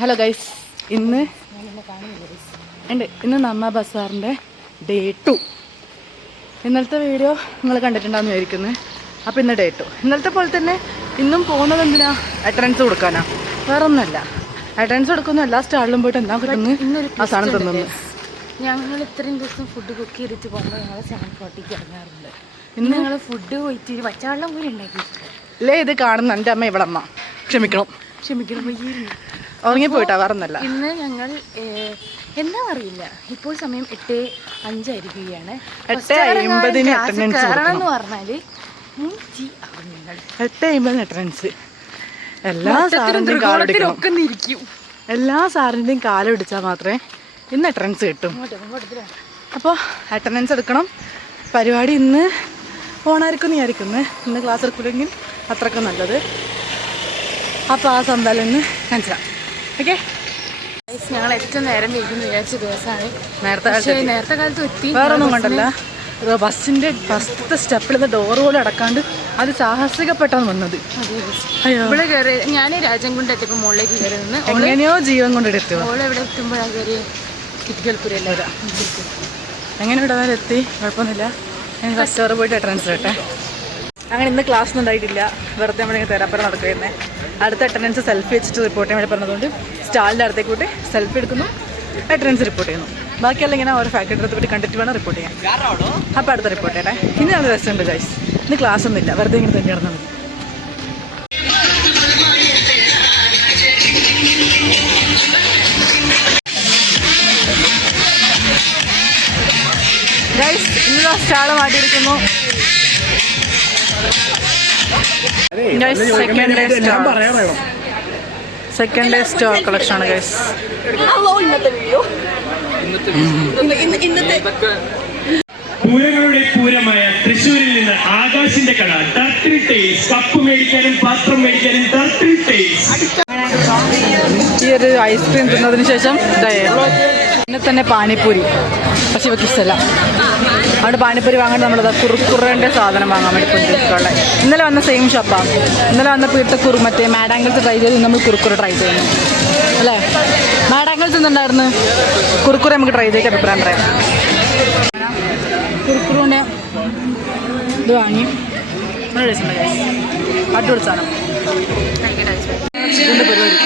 Hello guys ഇന്ന് ഉണ്ട്. ഇന്ന് നമ്മ ബസാറിന്റെ ഡേ ടു ഇന്നലത്തെ വീഡിയോ നിങ്ങൾ കണ്ടിട്ടുണ്ടാന്ന് വിചാരിക്കുന്നത് അപ്പോൾ ഇന്ന് ഡേ ടു ഇന്നലത്തെ പോലെ തന്നെ ഇന്നും പോകുന്നത് എന്തിനാ? അറ്റൻഡൻസ് കൊടുക്കാനാ. വേറെ ഒന്നുമല്ല അറ്റൻഡൻസ് കൊടുക്കുന്ന എല്ലാ സ്റ്റാളിലും പോയിട്ട് എന്താ കിട്ടുന്നു ആ സാധനം തിന്നുന്നു. ഞങ്ങൾ ഇത്രയും ദിവസം ഫുഡ് കുക്ക് ചെയ്തിട്ട് പോകുമ്പോൾ ഞങ്ങൾ സെവൻ ഫോർട്ടിക്ക് ഇറങ്ങാറുണ്ട്. ഇന്ന് ഞങ്ങൾ ഫുഡ് പോയിട്ട് പച്ചവെള്ളം പോലും ഉണ്ടാക്കി അല്ലേ ഇത് കാണുന്ന എന്റെ അമ്മ ഇവിടെ അമ്മ. ക്ഷമിക്കണം. ക്ഷമിക്കണം ഉറങ്ങിപ്പോയിട്ടാ പോയിട്ടാ ഒന്നല്ല ഇന്ന് ഞങ്ങൾ എന്താ അറിയില്ല. ഇപ്പോൾ സമയം എട്ട് അഞ്ചായിരിക്കുകയാണ്. എട്ട് അമ്പതിന് എന്ന് പറഞ്ഞാൽ എട്ട് അമ്പതിന് അറ്റൻഡൻസ് എല്ലാ സാറിന്റെയും കാലെടുക്കണം ഒക്കെ എല്ലാ സാറിന്റെയും കാലം ഇടിച്ചാൽ മാത്രമേ ഇന്ന് അറ്റൻഡൻസ് കിട്ടും. അപ്പോൾ അറ്റൻഡൻസ് എടുക്കണം. പരിപാടി ഇന്ന് ഓണായിരിക്കും എന്ന് വിചാരിക്കുന്നത് ഇന്ന് ക്ലാസ് എടുക്കില്ലെങ്കിൽ അത്രയ്ക്ക് നല്ലത്. അപ്പോൾ ആ സംഭവം ഇന്ന് ഓക്കെ ഞങ്ങൾ ഏറ്റവും നേരം വൈകുന്നു വിചാരിച്ച ദിവസമാണ്. നേരത്തെ നേരത്തെ കാലത്ത് എത്തി. വേറെ ഒന്നും കൊണ്ടല്ല. ബസ്സിന്റെ ഫസ്റ്റത്തെ സ്റ്റെപ്പിൽ നിന്ന് ഡോർ പോലും അടക്കാണ്ട് അത് സാഹസികപ്പെട്ടാണ് വന്നത്. ഇവിടെ കയറി ഞാൻ രാജൻകുണ്ട് എത്തിയപ്പോൾ മുകളിലേക്ക് കയറി നിന്ന്. എങ്ങനെയോ ജീവൻ കൊണ്ട് എത്തി എവിടെ എത്തുമ്പോഴാണ് കയറി കിറ്റികൾപ്പുരല്ല എങ്ങനെ ഇവിടെ വരെ എത്തി? കുഴപ്പമൊന്നുമില്ല. ഞാൻ ഫസ്റ്റ് അവർ പോയിട്ട് ട്രാൻസ്ഫർ ഇട്ടെ. അങ്ങനെ ഇന്ന് ക്ലാസ് ഒന്നും ഉണ്ടായിട്ടില്ല. വെറുതെ നമ്മളിങ്ങനെ തരാപ്പുറം നടക്കുന്നത് അടുത്ത അറ്റൻഡൻസ് സെൽഫി വെച്ചിട്ട് റിപ്പോർട്ട് ചെയ്യാൻ വേണ്ടി പറഞ്ഞതുകൊണ്ട് സ്റ്റാളിന്റെ അടുത്തേക്ക് കൂട്ടി സെൽഫി എടുക്കുന്നു. അറ്റൻഡൻസ് റിപ്പോർട്ട് ചെയ്യുന്നു. ബാക്കിയെല്ലാം ഇങ്ങനെ ഓരോ ഫാക്കൽറ്റി അടുത്ത് പോയിട്ട് കണ്ടിട്ട് വേണം റിപ്പോർട്ട് ചെയ്യാൻ. അപ്പോൾ അടുത്ത റിപ്പോർട്ട് ചെയ്യട്ടെ. ഇനി റെസ്റ്റ് ഉണ്ട് ഗൈസ് ഇന്ന് ക്ലാസ് ഒന്നും ഇല്ല. വെറുതെ ഇങ്ങനെ തന്നെ നടന്നാൽ ഗൈസ് ഇന്ന് സ്റ്റാൾ മാറ്റിയിരിക്കുന്നു. സെക്കൻഡ് ഡേ സ്റ്റോർ കളക്ഷൻ ആണ് ഗൈസ് പൂരങ്ങളുടെ പൂരമായ തൃശ്ശൂരിൽ നിന്ന് ആകാശിന്റെ കട. ടർട്ടിൽ ടേസ് കപ്പ് മേടിക്കാനും പാത്രം മേടിക്കാനും ടർട്ടിൽ ടേസ് ഈ ഒരു ഐസ്ക്രീം തിന്നതിന് ശേഷം ഇതായി പിന്നെ തന്നെ പാനിപ്പൂരി. പക്ഷെ ഇവക്ക് ഇഷ്ടമല്ല അവിടെ പാനിപ്പൂരി വാങ്ങാൻ നമ്മളത് കുറുക്കുറേന്റെ സാധനം വാങ്ങാൻ വേണ്ടി കൊണ്ടിരിക്കുള്ള ഇന്നലെ വന്ന സെയിം ഷോപ്പാണ് ഇന്നലെ വന്ന ഇവിടുത്തെ കുറു മറ്റേ മാഡാങ്കിൾസ് ട്രൈ ചെയ്ത് നമ്മൾ കുറുക്കുറ ട്രൈ ചെയ്യുന്നു അല്ലേ? മാഡാങ്കിൾസ് എന്തുണ്ടായിരുന്നു? കുറുക്കുറ നമുക്ക് ട്രൈ ചെയ്തേക്കാം അഭിപ്രായം പറയാം. കുറുക്കുറുവിന്റെ ഇത് വാങ്ങി. അടിപൊളി സാധനം. ഇതിന്റെ പരിപാടി.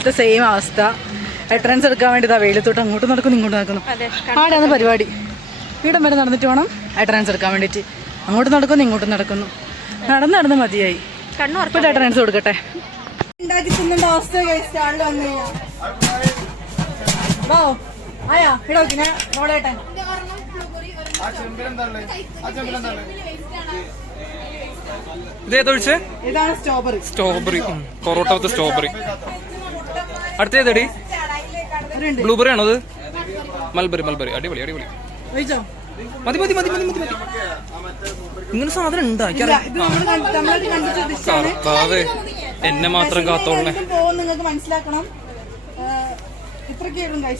ഇന്നത്തെ സെയിം അവസ്ഥ. എട്രൻസ് എടുക്കാൻ വേണ്ടി വെയിലത്തോട്ട് അങ്ങോട്ടും നടക്കുന്നു ഇങ്ങോട്ടും നടക്കുന്നു. ആടെയാണ് പരിപാടി. ഇവിടം വരെ നടന്നിട്ട് വേണം എട്രൻസ് എടുക്കാൻ വേണ്ടിയിട്ട്. അങ്ങോട്ട് നടക്കുന്നു ഇങ്ങോട്ട് നടക്കുന്നു. നടന്ന് നടന്ന് മതിയായി. ഇപ്പോൾ എട്രൻസ് കൊടുക്കട്ടെ. ഉണ്ടാക്കി തിന്നേണ്ട അവസ്ഥ സ്റ്റാളിൽ വന്നു വാ ആയാ ഇവിടെ നോക്കിനെ നോളേട്ടെ ഇതേതൊഴിച്ച് ഇതാണ് strawberry strawberry parotta with strawberry അടുത്തേതടി blueberry ആണോ അത്? മൽബറി മൽബറി അടിപൊളി അടിപൊളി. മതി മതി മതി മതി മതി മതി. ഇങ്ങനെ സാധനം ഉണ്ടാ? ഇത് നമ്മൾ കണ്ട്- നമ്മളായിട്ട് കണ്ടിട്ട് എന്നെ മാത്രം കാത്തോളണേ.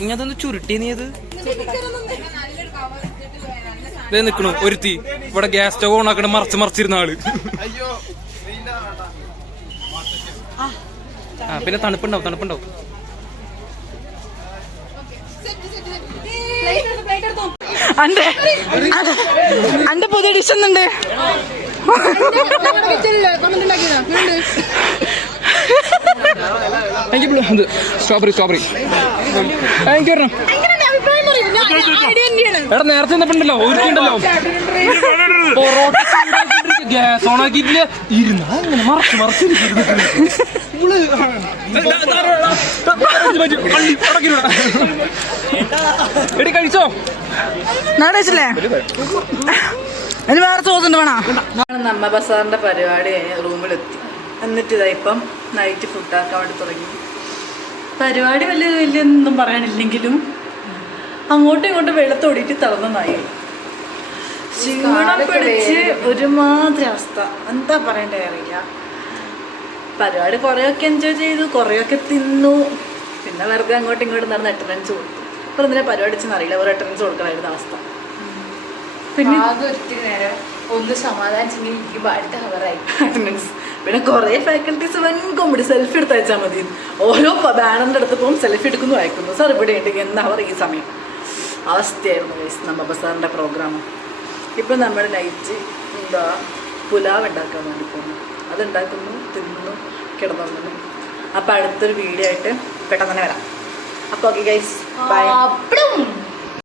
ഇങ്ങനത്തൊന്ന് ചുരുട്ടി നീ അത്. ഇതേ നിക്കണു ഒരുത്തി. ഇവിടെ ഗ്യാസ് സ്റ്റവ് ഓണാക്കണ മറച്ച് മറിച്ചിരുന്ന ആൾ. ആ പിന്നെ തണുപ്പുണ്ടാവും തണുപ്പുണ്ടാവും. അന്റെ പുതിയ ഡിഷ് ഒന്നുണ്ട് എനിക്ക് സ്ട്രോബെറി സ്ട്രോബെറി എനിക്ക് വരണം എടാ നേരത്തെ നിന്നപ്പോണ്ടല്ലോ ഒരുക്കുണ്ടല്ലോ പൊറോട്ട ഗ്യാസ് ഓണാക്കിയിട്ടില്ല ഇരുന്നാ അങ്ങനെ മറച്ച് മറച്ചിരിക്കുന്നു എടി കഴിച്ചോ കഴിച്ചില്ലേ അതിന് വേറെ സോസ് ഉണ്ട് വേണോ നമ്മ ബസാറിന്റെ പരിപാടി റൂമിലെത്തി എന്നിട്ട് ഇതാ ഇപ്പം നൈറ്റ് ഫുഡ് ആക്കാൻ വേണ്ടി തുടങ്ങി പരിപാടി വലിയ വലിയ ഒന്നും പറയാനില്ലെങ്കിലും അങ്ങോട്ടും ഇങ്ങോട്ടും വെള്ളത്തോടിയിട്ട് തളർന്ന നായി ക്ഷീണം പിടിച്ച് ഒരുമാതിരി അവസ്ഥ എന്താ പറയണ്ടേ അറിയില്ല പരിപാടി കുറേയൊക്കെ എൻജോയ് ചെയ്തു കുറേയൊക്കെ തിന്നു. പിന്നെ വെറുതെ അങ്ങോട്ടും ഇങ്ങോട്ടും നടന്ന് അറ്റൻഡൻസ് കൊടുത്തു. ഇപ്പം ഇതിനെ പരിപാടി അറിയില്ല ഒരു അറ്റൻഡൻസ് കൊടുക്കണമായിരുന്നു അവസ്ഥ. പിന്നെ? ഒത്തിരി നേരം ഒന്ന് സമാധാനിച്ചെങ്കിൽ അടുത്ത ഹവറായി അറ്റൻഡൻസ് പിന്നെ കുറേ ഫാക്കൽറ്റീസ് വൻ കോമഡി സെൽഫി എടുത്ത് അയച്ചാൽ മതി. ഓരോ ബാനറിന്റെ അടുത്ത് പോകും സെൽഫി എടുക്കുന്നു അയക്കുന്നു. സാർ ഇവിടെ ഉണ്ട്. എന്താ പറയുക ഈ സമയം? അവസ്ഥയായിരുന്നു ഗൈസ് നമ്മ സാറിന്റെ പ്രോഗ്രാം ഇപ്പം നമ്മൾ നൈറ്റ് എന്താ പുലാവ് ഉണ്ടാക്കാൻ വേണ്ടി പോകുന്നു അതുണ്ടാക്കുന്നു തിന്നു കിടന്നു അപ്പൊ അടുത്തൊരു വീഡിയോ ആയിട്ട് പെട്ടെന്ന് തന്നെ വരാം. അപ്പോൾ ഓക്കെ ഗൈസ് ബൈ